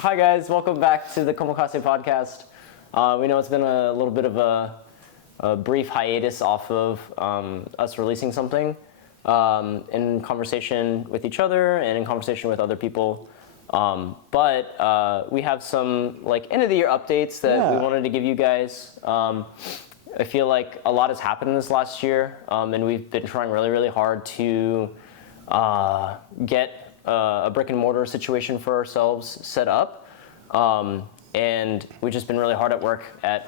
Hi guys, welcome back to the Komokase podcast. We know it's been a little bit of a brief hiatus off of us releasing something in conversation with each other and in conversation with other people. But we have some end of the year updates that we wanted to give you guys. I feel like a lot has happened this last year, and we've been trying really, really hard to get a brick and mortar situation for ourselves set up, and we've just been really hard at work at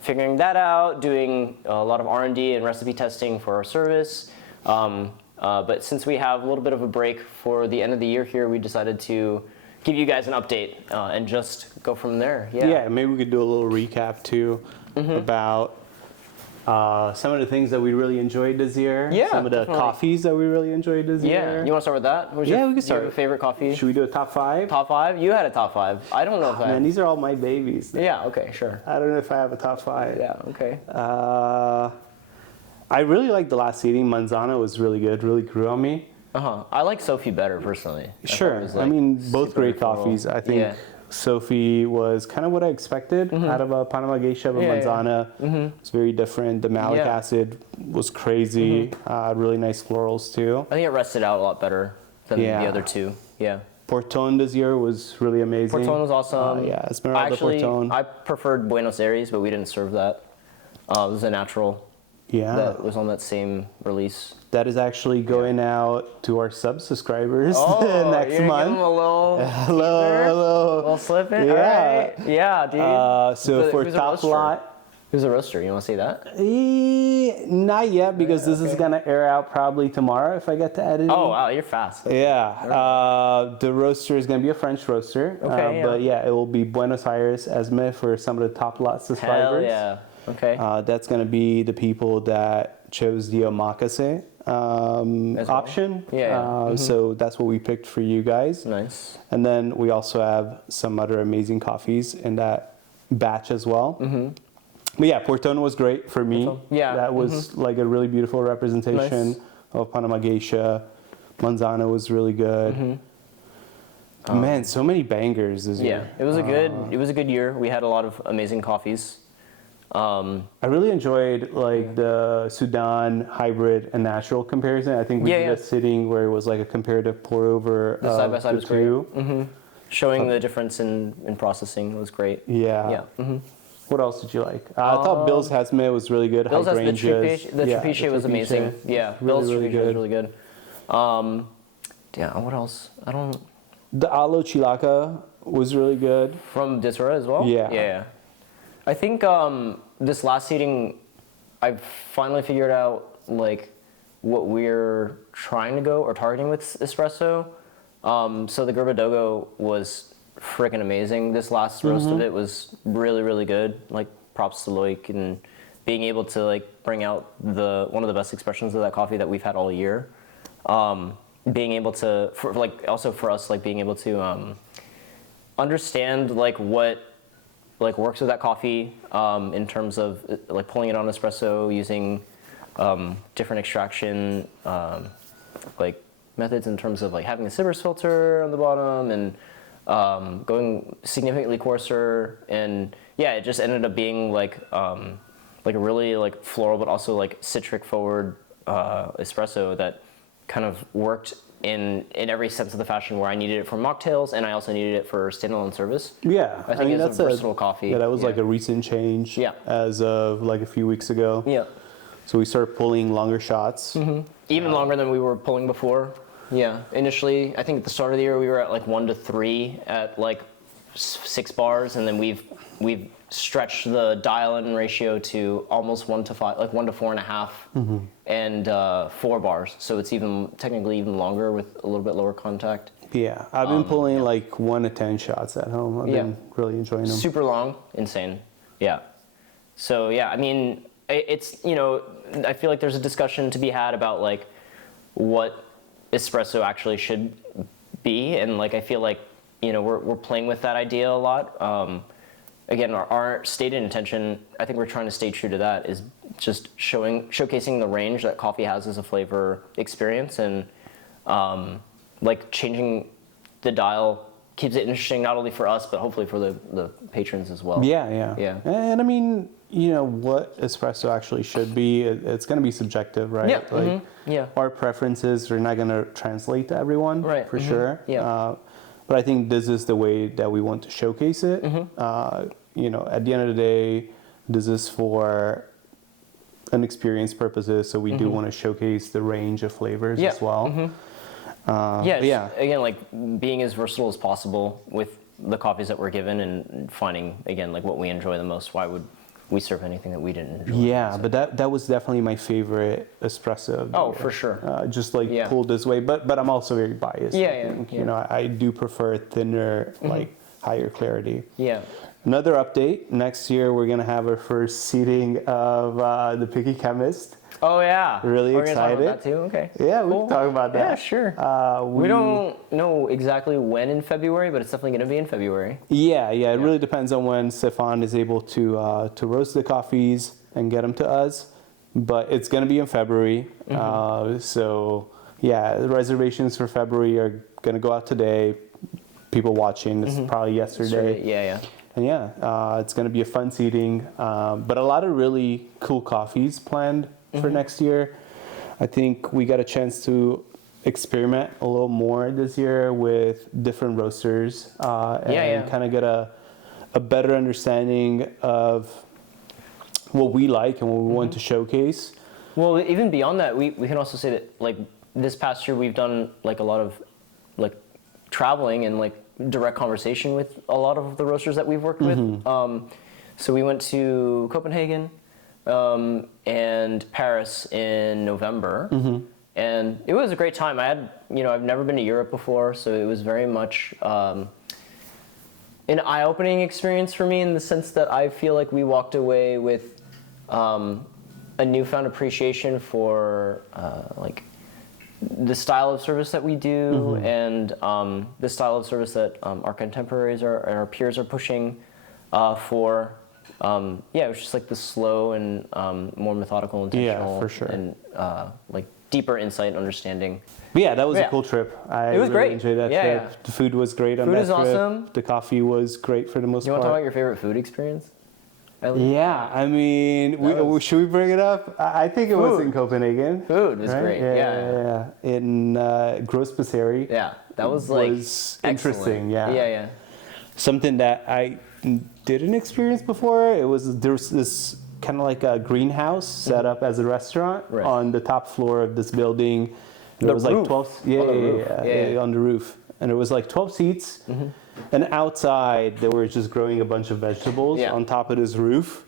figuring that out, doing a lot of R&D and recipe testing for our service. But since we have a little bit of a break for the end of the year here, we decided to give you guys an update and just go from there. Yeah, maybe we could do a little recap too about some of the things that we really enjoyed this year. Yeah, some of the coffees that we really enjoyed this year. Yeah, you want to start with that? We can start. Your favorite coffee? Should we do a top 5? Top 5? You had a top 5. I don't know if I... Man, these are all my babies. Yeah, okay, sure. I don't know if I have a top 5. Yeah, okay. I really liked the last seating. Manzana was really good, really grew on me. I like Sophie better, personally. Sure. I mean, both great coffees. I think Sophie was kind of what I expected out of a Panama Geisha, but Manzana was very different. The malic acid was crazy. Really nice florals too. I think it rested out a lot better than the other two. Yeah. Porton this year was really amazing. Porton was awesome. Esmeralda Porton. I preferred Buenos Aires, but we didn't serve that. It was a natural. That was on that same release. That is actually going out to our subscribers next you're month. Give them a little hello. We'll slip it. Yeah. All right. Yeah, dude. So for top lot. Who's a roaster? You want to say that? Not yet, because this is going to air out probably tomorrow if I get to edit. Oh, wow, you're fast. Yeah. The roaster is going to be a French roaster. Okay, But it will be Buenos Aires Esme for some of the top lot subscribers. Hell yeah. Okay. That's going to be the people that chose the omakase option. So that's what we picked for you guys. Nice. And then we also have some other amazing coffees in that batch as well. But yeah, Porton was great for me. That was like a really beautiful representation of Panama Geisha. Manzana was really good. Man, so many bangers this year. It was a good year. We had a lot of amazing coffees. I really enjoyed the Sudan hybrid and natural comparison. I think we did a sitting where it was like a comparative pour over the side by side was two. Great. Showing the difference in processing was great. What else did you like? I thought Bill's Hazme was really good. Bill's Hazme, the Trapiche was amazing. Yeah, Bill's Trapiche was really good. What else? The Alo Chilaka was really good. From Disra as well? Yeah. I think this last seating, I've finally figured out what we're trying to go or targeting with espresso. So the Gerbadogo was freaking amazing. This last roast of it was really, really good. Props to Loic and being able to bring out one of the best expressions of that coffee that we've had all year. Being able to also for us being able to understand what works with that coffee in terms of pulling it on espresso using different extraction methods in terms of having a Sivers filter on the bottom and going significantly coarser, and it just ended up being a really floral but also citric forward espresso that kind of worked in every sense of the fashion, where I needed it for mocktails and I also needed it for standalone service. I think it's a versatile coffee. That was a recent change as of a few weeks ago. So we started pulling longer shots. Even longer than we were pulling before. Initially, I think at the start of the year we were at 1 to 3 at 6 bars, and then we've stretched the dial-in ratio to almost 1 to 5, 1 to 4.5, and 4 bars. So it's technically even longer with a little bit lower contact. I've been pulling 1 to 10 shots at home. I've been really enjoying them. Super long, insane. So I mean, it's I feel like there's a discussion to be had about what espresso actually should be, and I feel we're playing with that idea a lot. Again, our stated intention, I think we're trying to stay true to that, is just showcasing the range that coffee has as a flavor experience, and changing the dial keeps it interesting not only for us but hopefully for the patrons as well. Yeah. And I mean, what espresso actually should be, it's going to be subjective, right? Yeah. Like, our preferences are not going to translate to everyone, right. for sure. Yeah. But I think this is the way that we want to showcase it. At the end of the day, this is for an experience purposes, so we do want to showcase the range of flavors as well. Again, like being as versatile as possible with the coffees that we're given and finding, again, like what we enjoy the most. Why would we serve anything that we didn't enjoy? Yeah, so. But that was definitely my favorite espresso. Oh, for sure. Just pulled this way, but I'm also very biased. I do prefer thinner, like higher clarity. Yeah. Another update, next year we're going to have our first seating of the Picky Chemist. Oh, yeah. Really We're excited. We're going to talk about that too? Okay. Yeah, we can talk about that. Yeah, sure. We don't know exactly when in February, but it's definitely going to be in February. Yeah. It really depends on when Stefan is able to roast the coffees and get them to us. But it's going to be in February. So, the reservations for February are going to go out today. People watching, it's probably yesterday. Yeah. And it's going to be a fun seating, but a lot of really cool coffees planned for next year. I think we got a chance to experiment a little more this year with different roasters and kind of get a better understanding of what we like and what we want to showcase. Well, even beyond that, we can also say that like this past year we've done like a lot of like traveling and like direct conversation with a lot of the roasters that we've worked with. So we went to Copenhagen and Paris in November, and it was a great time. I've never been to Europe before, so it was very much an eye-opening experience for me in the sense that I feel like we walked away with a newfound appreciation for like the style of service that we do and the style of service that our contemporaries and our peers are pushing for. It was just like the slow and more methodical, intentional, for sure. and like deeper insight and understanding. But that was a cool trip. It was really great. Enjoyed that trip. Yeah. The food was great on that trip. Food is awesome. The coffee was great for the most part. You want to talk about your favorite food experience? Yeah, I mean, should we bring it up? I think it was in Copenhagen. Food was great. Yeah. In Gross Passery. Yeah, that was interesting. Yeah. Something that I didn't experience before. There was this kind of like a greenhouse set up as a restaurant on the top floor of this building. There was like 12 on the roof, and there was like 12 seats. And outside, they were just growing a bunch of vegetables on top of this roof.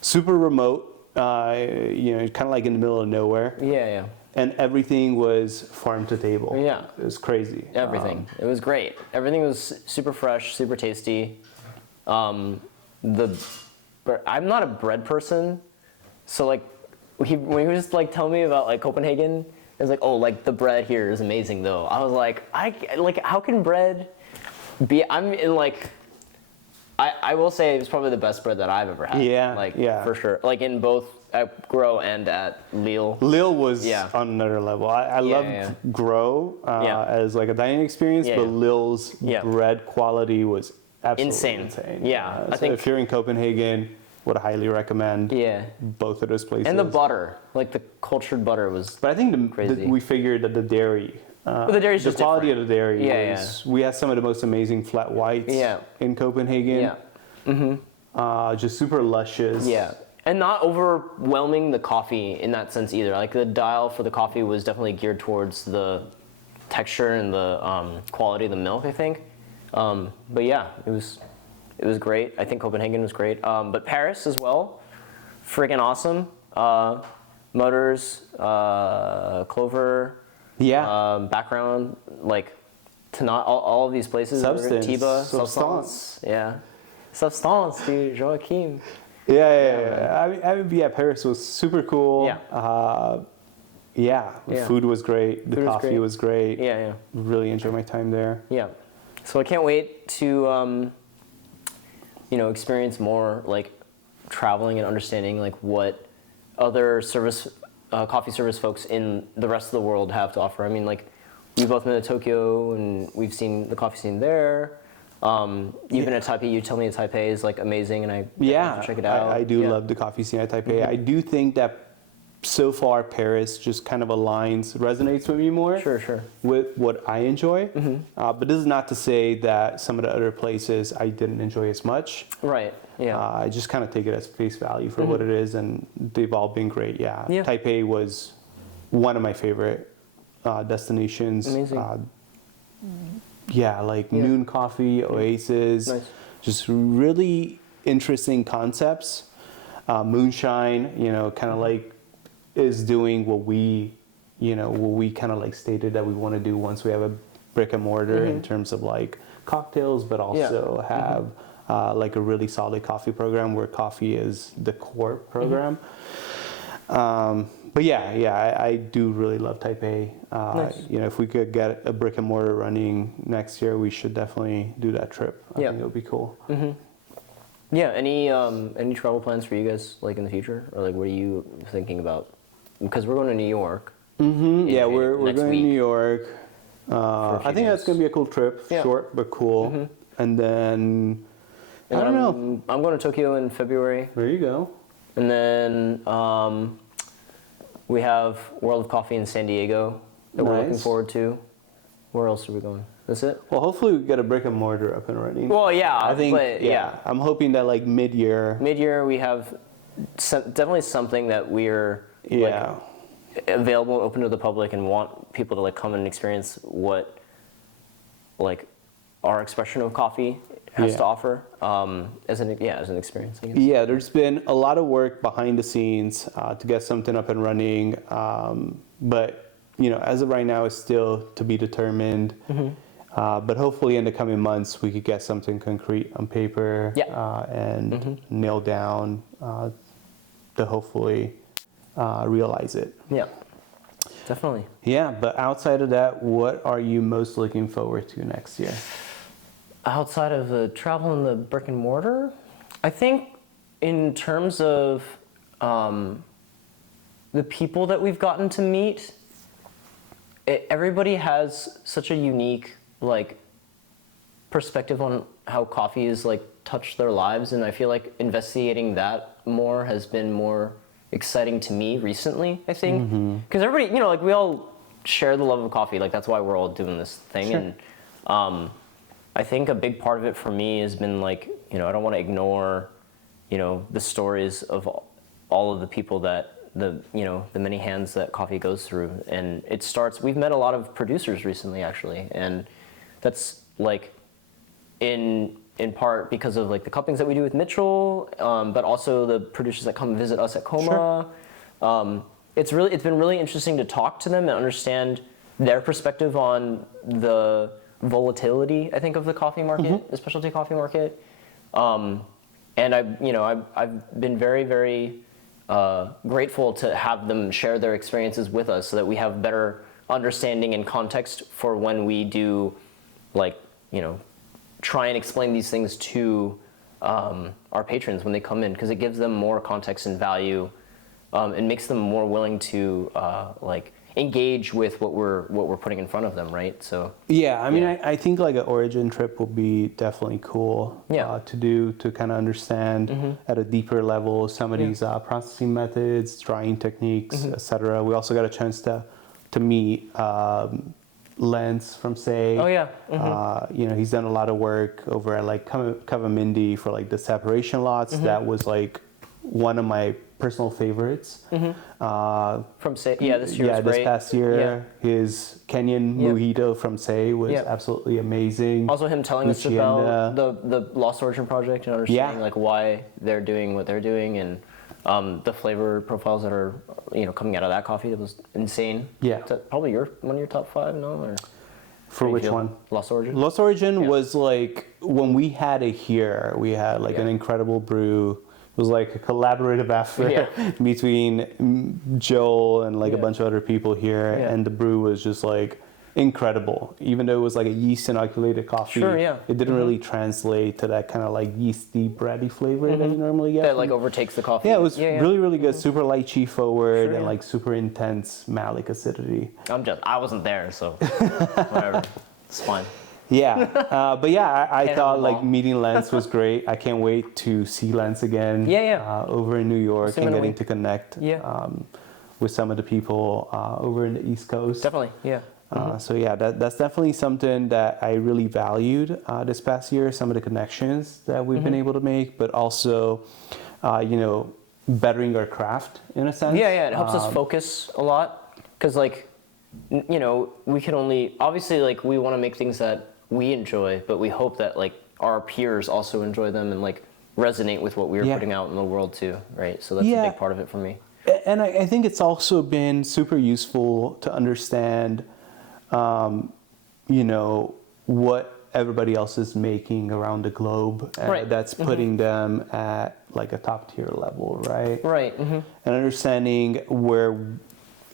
Super remote, kind of like in the middle of nowhere. Yeah. And everything was farm to table. Yeah. It was crazy. Everything. It was great. Everything was super fresh, super tasty. I'm not a bread person, so like when he was just like telling me about like Copenhagen, it was like, oh, like the bread here is amazing though. I was like, how can bread be? I will say it was probably the best bread that I've ever had. For sure. Like in both at Grow and at Lille. Lille was on another level. I loved Grow as like a dining experience, but Lille's bread quality was absolutely insane. Yeah, I think if you're in Copenhagen, would highly recommend both of those places. And the butter, like the cultured butter was. But I think crazy. We figured that the dairy. The dairy's just quality different. of the dairy was. We had some of the most amazing flat whites in Copenhagen. Just super luscious. Yeah. And not overwhelming the coffee in that sense either. Like the dial for the coffee was definitely geared towards the texture and the quality of the milk, I think. But yeah, it was great. I think Copenhagen was great. But Paris as well, friggin' awesome. Motors, Clover, background, like Tanat, all of these places. Substance. Tiba, Substance. Yeah. Substance, dude, Joachim. Yeah. I mean, Paris was super cool. The food was great. The coffee was great. Yeah. Really enjoyed my time there. Yeah. So I can't wait to, experience more like traveling and understanding like what other coffee service folks in the rest of the world have to offer. I mean, like we've both been to Tokyo and we've seen the coffee scene there. You've been at Taipei. You tell me that Taipei is like amazing, and I have to check it out. I do love the coffee scene at Taipei. I do think that so far Paris just kind of resonates with me more. Sure. With what I enjoy. But this is not to say that some of the other places I didn't enjoy as much. Right. Yeah. I just kind of take it as face value for what it is, and they've all been great. Yeah. Taipei was one of my favorite destinations. Amazing. Noon coffee, Oasis, just really interesting concepts. Moonshine, kind of like is doing what we kind of like stated that we want to do once we have a brick and mortar in terms of like cocktails, but also have like a really solid coffee program where coffee is the core program. But I do really love Taipei. If we could get a brick and mortar running next year, we should definitely do that trip. I think it would be cool. Yeah. Any travel plans for you guys like in the future, or like what are you thinking about? Because we're going to New York. We're going to New York. I think that's going to be a cool trip. Short but cool. And then I don't know. I'm going to Tokyo in February. There you go. And then we have World of Coffee in San Diego that we're looking forward to. Where else are we going? That's it? Well, hopefully we get a brick and mortar up and running. Well, yeah. I think, I'm hoping that like mid-year we have definitely something that we're available and open to the public and want people to like come and experience what like our expression of coffee has to offer as an experience, I guess. Yeah, there's been a lot of work behind the scenes to get something up and running, but as of right now, it's still to be determined. But hopefully, in the coming months, we could get something concrete on paper and nail down to hopefully realize it. Yeah, definitely. Yeah, but outside of that, what are you most looking forward to next year? Outside of the travel and the brick and mortar, I think in terms of the people that we've gotten to meet, everybody has such a unique like perspective on how coffee has like touched their lives, and I feel like investigating that more has been more exciting to me recently, I think, because everybody, like we all share the love of coffee, like that's why we're all doing this thing. And I think a big part of it for me has been like, I don't want to ignore, the stories of all of the people that the many hands that coffee goes through. And we've met a lot of producers recently actually. And that's like in part because of like the cuppings that we do with Mitchell, but also the producers that come visit us at Coma. It's been really interesting to talk to them and understand their perspective on the volatility, I think, of the coffee market, the specialty coffee market. And I've been very, very grateful to have them share their experiences with us so that we have better understanding and context for when we do like, try and explain these things to our patrons when they come in, because it gives them more context and value and makes them more willing to like engage with what we're putting in front of them, right? So I think like an origin trip will be definitely cool to do, to kind of understand at a deeper level some of these processing methods, drying techniques, etc. We also got a chance to meet Lance from Say. He's done a lot of work over at like Cavamindi for like the separation lots. That was like one of my personal favorites. From Say, this year was great. This past year, his Kenyan mojito from Say was absolutely amazing. Also him telling us about the Lost Origin project and understanding like why they're doing what they're doing, and the flavor profiles that are coming out of that coffee. That was insane. Is that probably one of your top 5, no? Or for which one? Lost Origin. Lost Origin was like, when we had it here, we had like an incredible brew. It was like a collaborative effort between Joel and like a bunch of other people here, and the brew was just like incredible. Even though it was like a yeast inoculated coffee, it didn't really translate to that kind of like yeasty, bready flavor that you normally get. That like overtakes the coffee. Yeah, it was really, really good. Super lychee forward and like super intense malic acidity. I wasn't there, so whatever. It's fine. Yeah, but yeah, I Can't thought have them like all. meeting Lance was great. I can't wait to see Lance again. Yeah. Over in New York See him and in a getting week. to connect. Yeah. With some of the people over in the East Coast. Definitely, yeah. So yeah, that's definitely something that I really valued this past year. Some of the connections that we've been able to make, but also, bettering our craft in a sense. Yeah, it helps us focus a lot because, like, we can only obviously like we want to make things that we enjoy, but we hope that like our peers also enjoy them and like resonate with what we're putting out in the world too, right? So that's a big part of it for me. And I think it's also been super useful to understand, what everybody else is making around the globe. Right. That's putting them at like a top tier level, right? Right. And understanding where,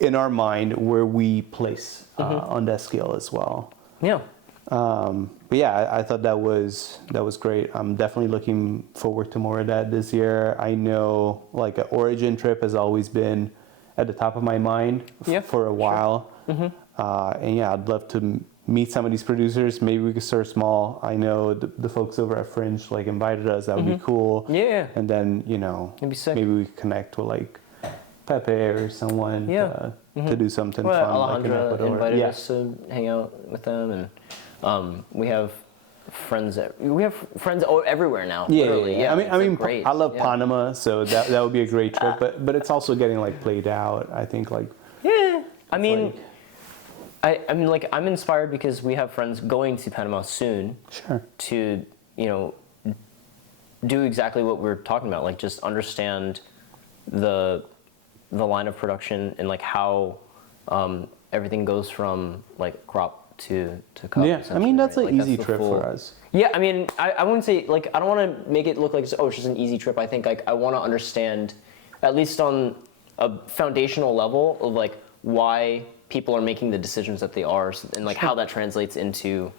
in our mind, where we place on that scale as well. Yeah. But yeah, I thought that was great. I'm definitely looking forward to more of that this year. I know like an Origin trip has always been at the top of my mind for a while. And yeah, I'd love to meet some of these producers. Maybe we could start small. I know the folks over at Fringe like invited us. That would be cool. Yeah. And then, It'd be sick. maybe we could connect with like Pepe or someone to do something Well, fun. Like in Alejandra Ecuador. invited us to hang out with them, and we have friends everywhere now. Literally. I mean, great. I love Panama, so that would be a great trip. But it's also getting like played out. I think like. Yeah. I mean, I'm inspired because we have friends going to Panama soon. Sure. To do exactly what we're talking about, like just understand the line of production and like how everything goes from like crop to cup. Yeah, I mean that's right? an Like, easy the trip full- for us. Yeah, I mean, I wouldn't say like I don't want to make it look like it's just an easy trip. I think like I want to understand, at least on a foundational level, of like why people are making the decisions that they are, and like how that translates into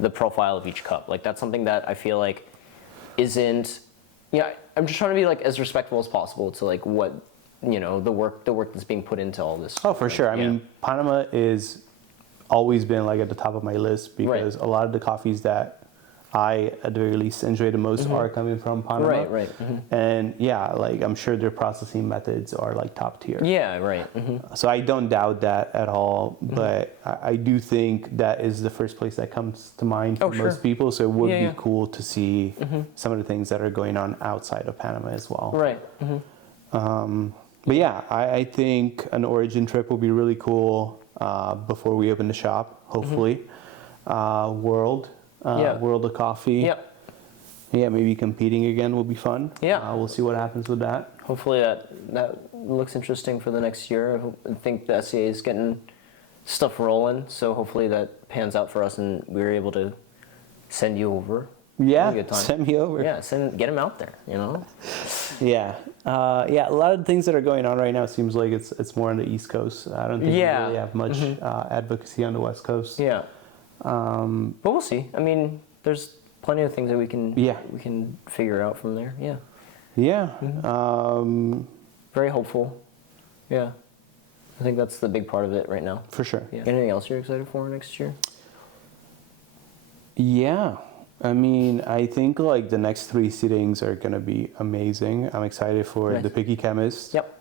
the profile of each cup. Like that's something that I feel like isn't. Yeah, I'm just trying to be like as respectful as possible to like what the work that's being put into all this. Oh, for sure. I mean, Panama is always been like at the top of my list because a lot of the coffees that I at the very least enjoy the most are coming from Panama. Right. And yeah, like I'm sure their processing methods are like top tier. Yeah, right. So I don't doubt that at all, but I do think that is the first place that comes to mind for most people. So it would be cool to see some of the things that are going on outside of Panama as well. Right. But yeah, I think an Origin trip will be really cool before we open the shop, hopefully. World of Coffee. Yep. Yeah, maybe competing again will be fun. Yeah. We'll see what happens with that. Hopefully that looks interesting for the next year. I think the SCA is getting stuff rolling, so hopefully that pans out for us and we're able to send you over. Yeah, Good time. send me over. Yeah, get him out there, Yeah. A lot of the things that are going on right now seems like it's more on the East Coast. I don't think we really have much advocacy on the West Coast. Yeah. But we'll see. I mean, there's plenty of things that we can figure out from there. Yeah. Yeah. Very hopeful. Yeah. I think that's the big part of it right now. For sure. Yeah. Anything else you're excited for next year? Yeah. I mean, I think like the next 3 sittings are gonna be amazing. I'm excited for the Picky Chemist. Yep.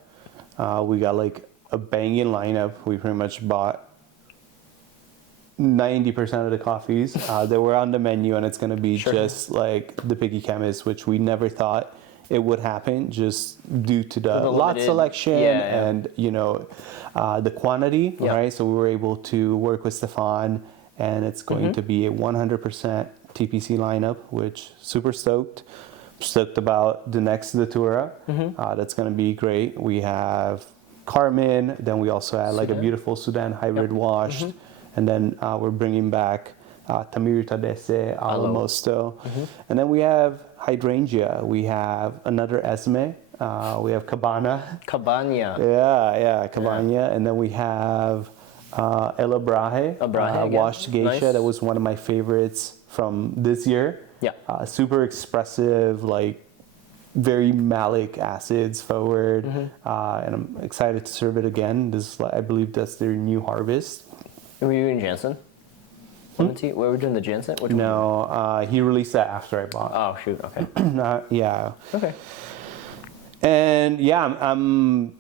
We got like a banging lineup. We pretty much bought 90% of the coffees that were on the menu, and it's gonna be just like the Picky Chemist, which we never thought it would happen, just due to the lot selection and the quantity. Right. So we were able to work with Stefan, and it's going to be a 100% TPC lineup, which super stoked about the next Datura. That's going to be great. We have Carmen, then we also had like a beautiful Sudan hybrid washed, and then we're bringing back Tamir Tadesse Alo Mosto, and then we have Hydrangea. We have another Esme. We have Cabana. Yeah, Cabana, and then we have El Abraje, washed geisha. That was one of my favorites from this year. Yeah. Super expressive, like very malic acids forward, and I'm excited to serve it again. I believe that's their new harvest. Were you in Jansen? lemon tea. Were we doing the ginseng? Which one? No, he released that after I bought. Oh shoot. Okay. Yeah. Okay. And yeah, I'm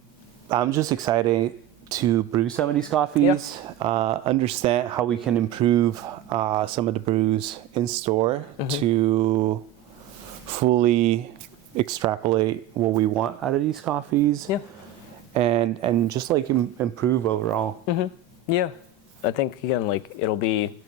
just excited to brew some of these coffees, understand how we can improve some of the brews in store to fully extrapolate what we want out of these coffees. Yeah. And just like improve overall. Yeah. I think again, like it'll be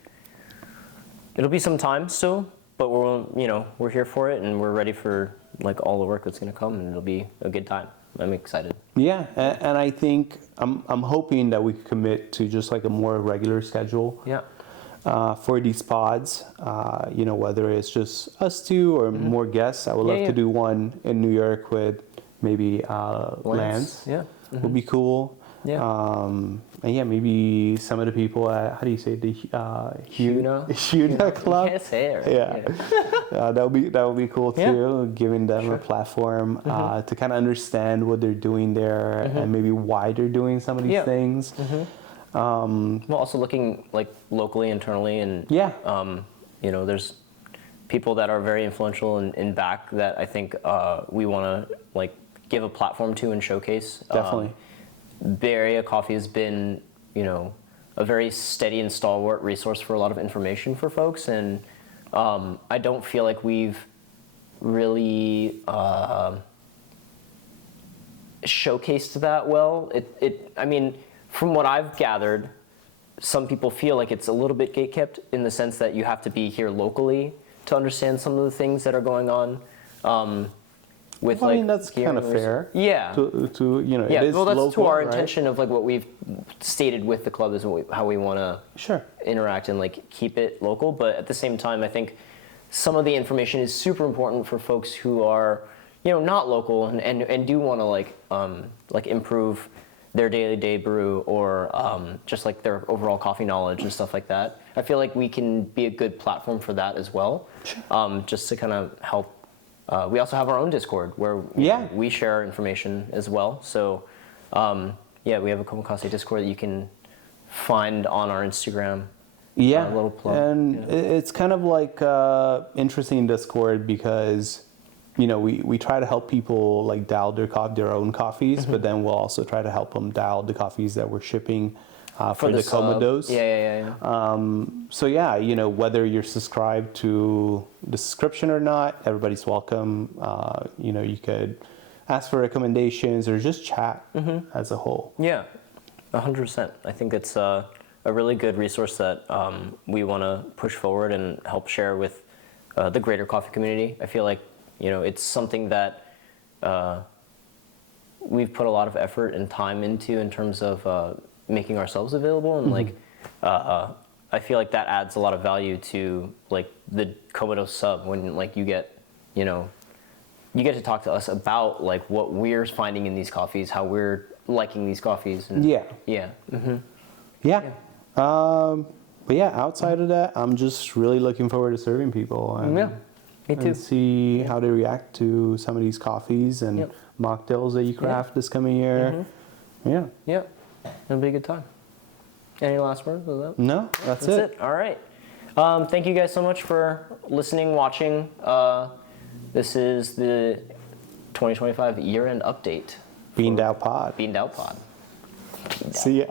some time still, but we're here for it and we're ready for like all the work that's gonna come, and it'll be a good time. I'm excited. Yeah, and I think I'm hoping that we can commit to just like a more regular schedule. Yeah. For these pods, whether it's just us two or more guests. I would love to do one in New York with maybe Lance. Yeah. Would be cool. Yeah. And yeah, maybe some of the people at, how do you say, the Huna Club? You can't say it, right? Yeah. that would be cool too, giving them a platform to kind of understand what they're doing there and maybe why they're doing some of these things. Well, also looking like locally, internally, and there's people that are very influential in back that I think we want to like give a platform to and showcase. Definitely. Bay Area coffee has been, a very steady and stalwart resource for a lot of information for folks, and I don't feel like we've really showcased that well. I mean, from what I've gathered, some people feel like it's a little bit gatekept in the sense that you have to be here locally to understand some of the things that are going on. With I mean, that's kind of fair. Yeah. It is well, that's local, to our right? intention of like what we've stated with the club is how we want to interact and like keep it local. But at the same time, I think some of the information is super important for folks who are, not local and do want to like improve their day-to-day brew or just like their overall coffee knowledge and stuff like that. I feel like we can be a good platform for that as well, just to kind of help. We also have our own Discord where we share information as well. So, we have a Komakase Discord that you can find on our Instagram. Yeah, a little plug. And it's kind of like interesting Discord because, we try to help people like dial their own coffees, but then we'll also try to help them dial the coffees that we're shipping for the Komodos. So whether you're subscribed to the subscription or not, everybody's welcome. You could ask for recommendations or just chat as a whole. Yeah, 100%. I think it's a really good resource that we want to push forward and help share with the greater coffee community. I feel like it's something that we've put a lot of effort and time into in terms of making ourselves available, and I feel like that adds a lot of value to like the Komodo sub when like you get to talk to us about like what we're finding in these coffees, how we're liking these coffees. And, but outside of that, I'm just really looking forward to serving people and, me too. And see how they react to some of these coffees and mocktails that you craft this coming year. It'll be a good time. Any last words with that? No, that's it. All right. Thank you guys so much for listening, watching. This is the 2025 year-end update. Beaned Out Pod. Beaned Out Pod. See ya.